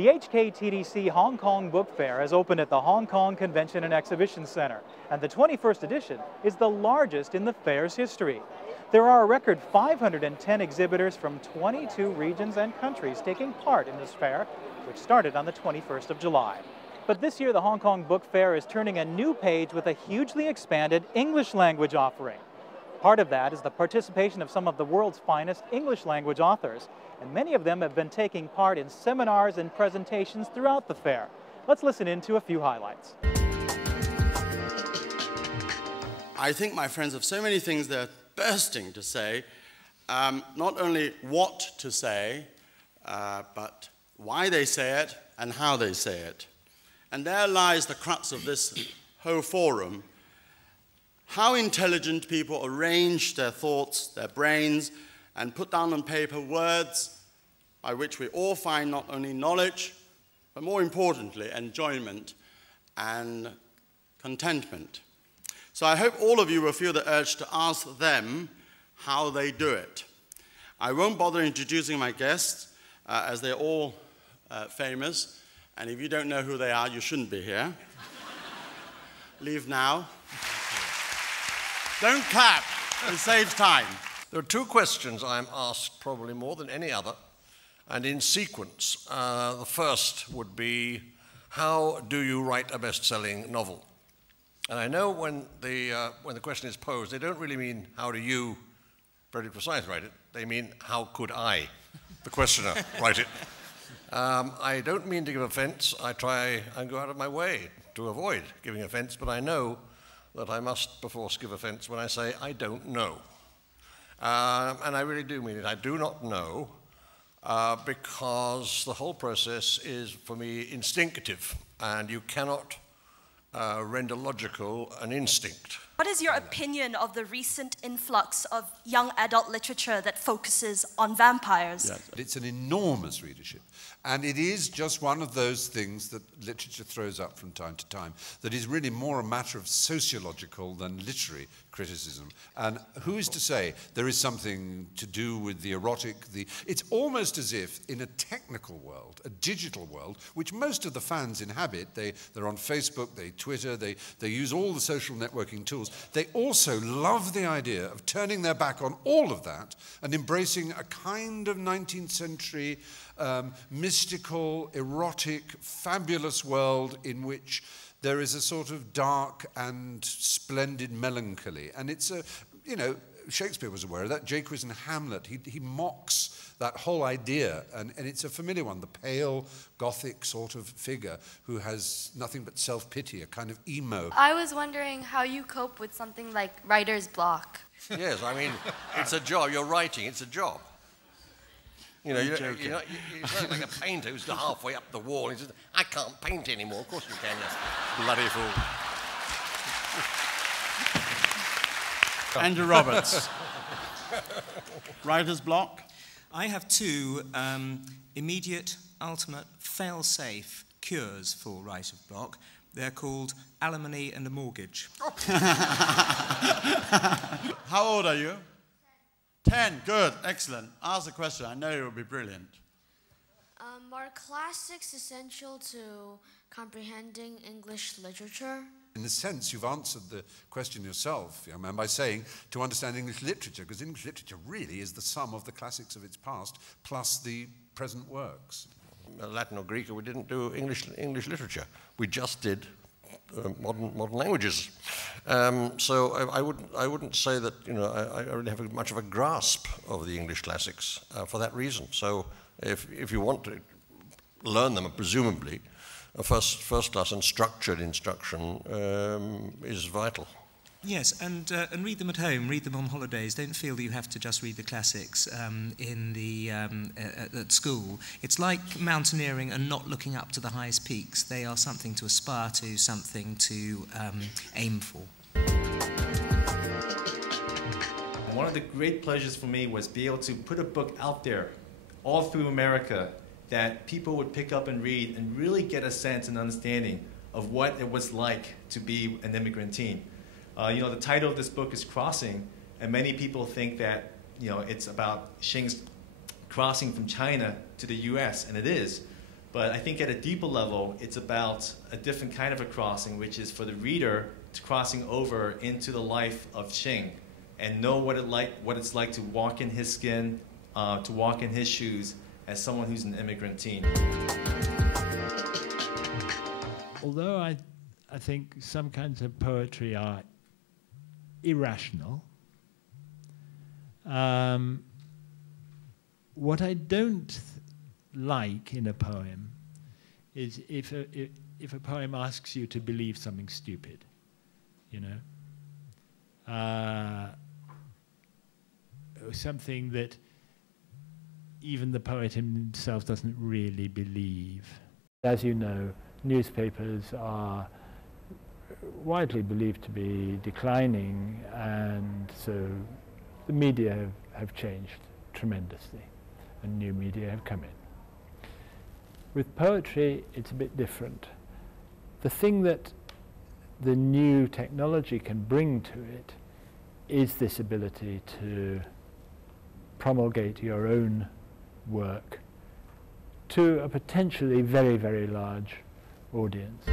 The HKTDC Hong Kong Book Fair has opened at the Hong Kong Convention and Exhibition Center, and the 21st edition is the largest in the fair's history. There are a record 510 exhibitors from 22 regions and countries taking part in this fair, which started on the 21st of July. But this year, the Hong Kong Book Fair is turning a new page with a hugely expanded English language offering. Part of that is the participation of some of the world's finest English language authors, and many of them have been taking part in seminars and presentations throughout the fair. Let's listen in to a few highlights. I think my friends have so many things they're bursting to say, not only what to say, but why they say it and how they say it. And there lies the crux of this whole forum. How intelligent people arrange their thoughts, their brains, and put down on paper words by which we all find not only knowledge, but more importantly, enjoyment and contentment. So I hope all of you will feel the urge to ask them how they do it. I won't bother introducing my guests, as they're all famous, and if you don't know who they are, you shouldn't be here. Leave now. Don't clap, it saves time. There are two questions I'm asked probably more than any other, and in sequence. The first would be, how do you write a best-selling novel? And I know when the question is posed, they don't really mean, how do you, very precise, write it? They mean, how could I, the questioner, write it? I don't mean to give offense. I try and go out of my way to avoid giving offense, but I know that I must perforce give offense when I say I don't know. And I really do mean it. I do not know because the whole process is, for me, instinctive, and you cannot render logical an instinct. What is your opinion of the recent influx of young adult literature that focuses on vampires? Yes. It's an enormous readership, and it is just one of those things that literature throws up from time to time that is really more a matter of sociological than literary criticism. And who is to say there is something to do with the erotic, it's almost as if in a technical world, a digital world, which most of the fans inhabit, they're on Facebook, they Twitter, they use all the social networking tools, they also love the idea of turning their back on all of that and embracing a kind of 19th century mystical, erotic, fabulous world in which there is a sort of dark and splendid melancholy. And it's a, you know, Shakespeare was aware of that. Jaques in Hamlet, he mocks that whole idea, and it's a familiar one, the pale, gothic sort of figure who has nothing but self-pity, a kind of emo. I was wondering how you cope with something like writer's block. Yes, I mean, it's a job. You're writing, it's a job. You know, you're like a painter who's halfway up the wall and he says, I can't paint anymore. Of course you can, you bloody fool. Andrew Roberts. Writer's block? I have two immediate, ultimate, fail-safe cures for writer's block. They're called alimony and a mortgage. How old are you? 10, good, excellent. Ask the question, I know it will be brilliant. Are classics essential to comprehending English literature? In a sense, you've answered the question yourself, young man, by saying to understand English literature, because English literature really is the sum of the classics of its past plus the present works. Latin or Greek, we didn't do English literature. We just did modern languages. So I wouldn't say that, you know, I really have much of a grasp of the English classics for that reason. So if you want to learn them, presumably, a first-class and structured instruction is vital. Yes, and read them at home, read them on holidays. Don't feel that you have to just read the classics at school. It's like mountaineering and not looking up to the highest peaks. They are something to aspire to, something to aim for. One of the great pleasures for me was be able to put a book out there all through America that people would pick up and read and really get a sense and understanding of what it was like to be an immigrant teen. You know, the title of this book is Crossing, and many people think that, you know, it's about Xing's crossing from China to the US, and it is. But I think at a deeper level, it's about a different kind of a crossing, which is for the reader to crossing over into the life of Xing and know what it's like to walk in his skin, to walk in his shoes as someone who's an immigrant teen. Although I think some kinds of poetry are irrational, what I don't like in a poem is if a poem asks you to believe something stupid, you know, something that even the poet himself doesn't really believe. As you know, newspapers are widely believed to be declining, and so the media have changed tremendously, and new media have come in. With poetry, it's a bit different. The thing that the new technology can bring to it is this ability to promulgate your own work to a potentially very, very large audience.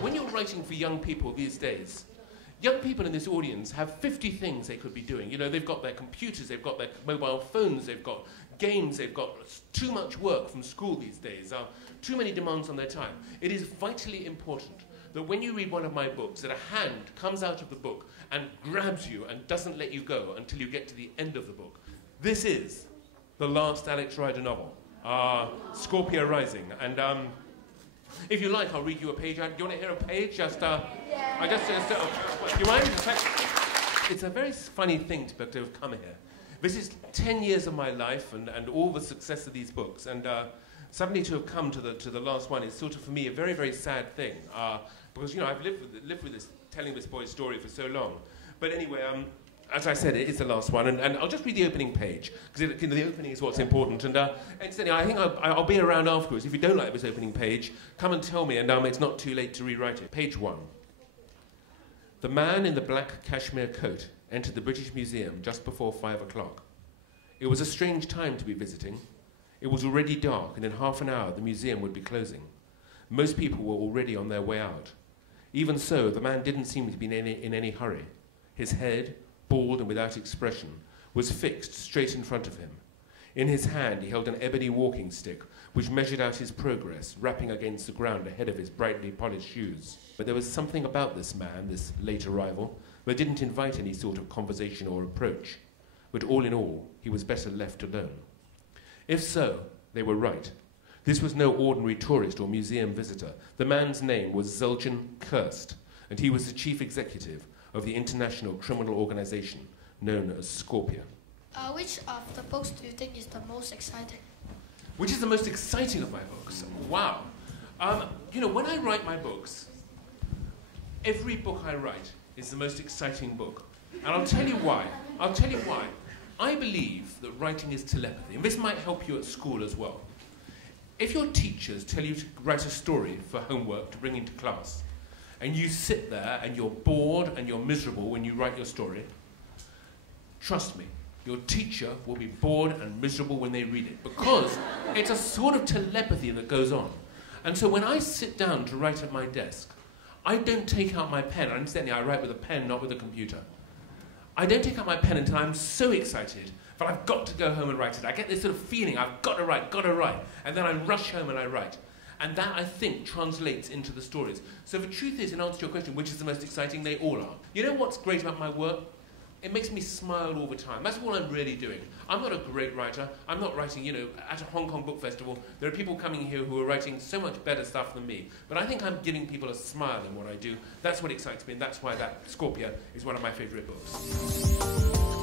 When you're writing for young people these days, young people in this audience have 50 things they could be doing. You know, they've got their computers, they've got their mobile phones, they've got games, they've got too much work from school these days, too many demands on their time. It is vitally important that when you read one of my books, that a hand comes out of the book and grabs you and doesn't let you go until you get to the end of the book. This is the last Alex Rider novel, Scorpio Rising. And if you like, I'll read you a page. Do you want to hear a page? Do you mind? It's a very funny thing to have come here. This is 10 years of my life and all the success of these books. And suddenly to have come to the last one is sort of, for me, a very, very sad thing. Because, you know, I've lived with this, telling this boy's story for so long. But anyway, as I said, it is the last one, and I'll just read the opening page, because the opening is what's important. And incidentally, I think I'll be around afterwards. If you don't like this opening page, come and tell me, and it's not too late to rewrite it. Page 1. The man in the black cashmere coat entered the British Museum just before 5 o'clock. It was a strange time to be visiting. It was already dark, and in half an hour the museum would be closing. Most people were already on their way out. Even so, the man didn't seem to be in any hurry. His head, bald and without expression, was fixed straight in front of him. In his hand he held an ebony walking stick, which measured out his progress, rapping against the ground ahead of his brightly polished shoes. But there was something about this man, this late arrival, that didn't invite any sort of conversation or approach. But all in all, he was better left alone. If so, they were right. This was no ordinary tourist or museum visitor. The man's name was Zuljan Kirst, and he was the chief executive of the international criminal organization known as Scorpio. Which of the books do you think is the most exciting? Which is the most exciting of my books? Wow. You know, when I write my books, every book I write is the most exciting book. And I'll tell you why. I believe that writing is telepathy, and this might help you at school as well. If your teachers tell you to write a story for homework to bring into class, and you sit there and you're bored and you're miserable when you write your story, trust me, your teacher will be bored and miserable when they read it, because it's a sort of telepathy that goes on. And so when I sit down to write at my desk, I don't take out my pen. Incidentally, I write with a pen, not with a computer. I don't take out my pen until I'm so excited that I've got to go home and write it. I get this sort of feeling, I've got to write, and then I rush home and I write. And that, I think, translates into the stories. So the truth is, in answer to your question, which is the most exciting, they all are. You know what's great about my work? It makes me smile all the time. That's all I'm really doing. I'm not a great writer. I'm not writing, you know, at a Hong Kong Book Festival. There are people coming here who are writing so much better stuff than me. But I think I'm giving people a smile in what I do. That's what excites me, and that's why that Scorpio is one of my favorite books.